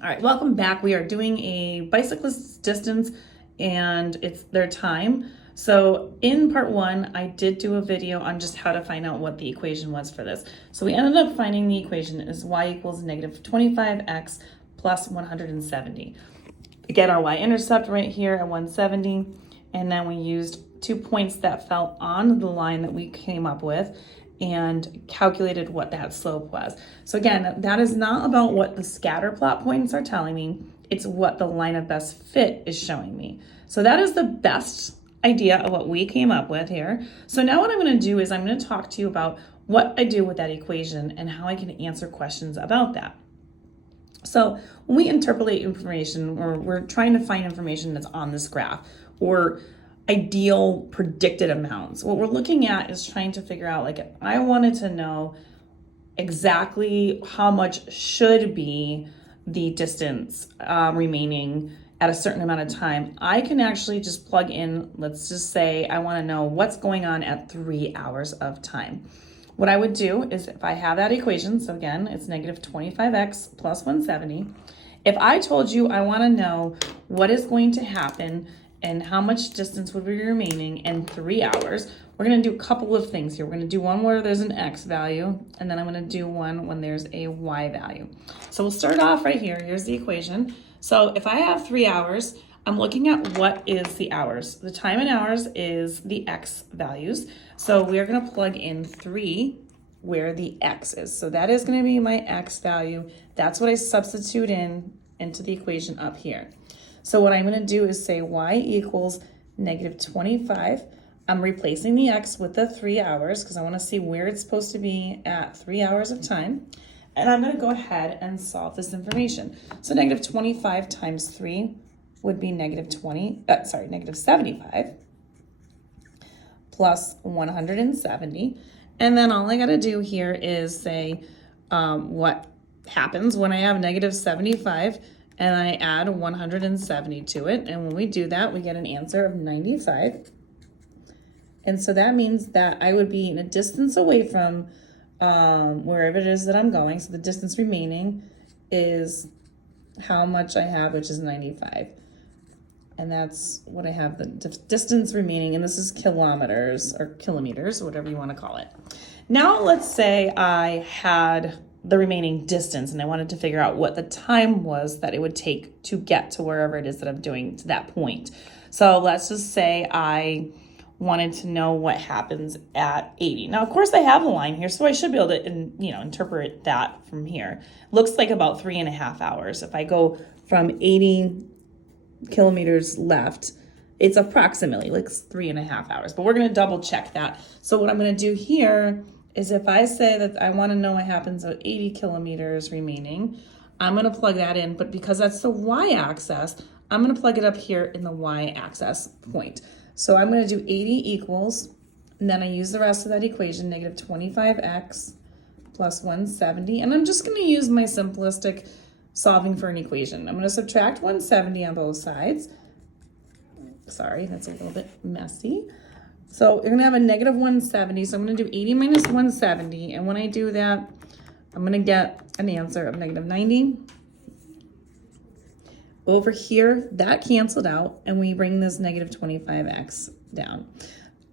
All right, welcome back. We are doing a bicyclist distance and it's their time. So in part one, I did do a video on just how to find out what the equation was for this. So we ended up finding the equation is y equals negative 25x plus 170. Again, our y-intercept right here at 170, and then we used 2 points that fell on the line that we came up with and calculated what that slope was. So again, that is not about what the scatter plot points are telling me, it's what the line of best fit is showing me. So that is the best idea of what we came up with here. So now what I'm going to do is I'm going to talk to you about what I do with that equation and how I can answer questions about that. So when we interpolate information, or we're trying to find information that's on this graph, or ideal predicted amounts, what we're looking at is trying to figure out, like, if I wanted to know exactly how much should be the distance remaining at a certain amount of time, I can actually just plug in, let's just say I want to know what's going on at 3 hours of time. What I would do is, if I have that equation, so again, it's negative 25x plus 170. If I told you I want to know what is going to happen and how much distance would be remaining in 3 hours, we're going to do a couple of things here. We're going to do one where there's an x value, and then I'm going to do one when there's a y value. So we'll start off right here. Here's the equation. So if I have 3 hours, I'm looking at what is the hours. The time in hours is the x values. So we're going to plug in 3 where the x is. So that is going to be my x value. That's what I substitute into the equation up here. So what I'm going to do is say y equals negative 25. I'm replacing the x with the 3 hours because I want to see where it's supposed to be at 3 hours of time. And I'm going to go ahead and solve this information. So negative 25 times 3 would be negative 75 plus 170. And then all I got to do here is say what happens when I have negative 75 and I add 170 to it. And when we do that, we get an answer of 95. And so that means that I would be in a distance away from wherever it is that I'm going. So the distance remaining is how much I have, which is 95. And that's what I have, the distance remaining, and this is kilometers or kilometers, whatever you want to call it. Now let's say I had the remaining distance and I wanted to figure out what the time was that it would take to get to wherever it is that I'm doing to that point. So let's just say I wanted to know what happens at 80. Now, of course, I have a line here, so I should be able to interpret that from here. Looks like about 3.5 hours. If I go from 80 kilometers left, it's approximately like 3.5 hours, but we're going to double check that. So what I'm going to do here is, if I say that I want to know what happens at 80 kilometers remaining, I'm going to plug that in, but because that's the y-axis, I'm going to plug it up here in the y-axis point. So I'm going to do 80 equals, and then I use the rest of that equation, negative 25x plus 170, and I'm just going to use my simplistic solving for an equation. I'm going to subtract 170 on both sides. Sorry, that's a little bit messy. So you're going to have a negative 170. So I'm going to do 80 minus 170. And when I do that, I'm going to get an answer of negative 90. Over here, that canceled out, and we bring this negative 25x down.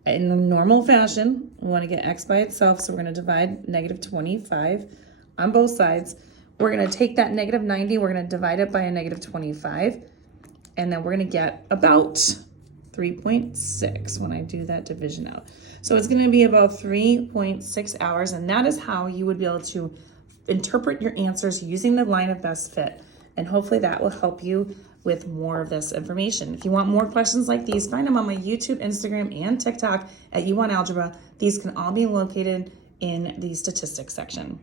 In the normal fashion, we want to get x by itself, so we're going to divide negative 25 on both sides. We're going to take that negative 90, we're going to divide it by a negative 25, and then we're going to get about 3.6 when I do that division out. So it's going to be about 3.6 hours, and that is how you would be able to interpret your answers using the line of best fit. And hopefully that will help you with more of this information. If you want more questions like these, find them on my YouTube, Instagram, and TikTok at YouWantAlgebra. These can all be located in the statistics section.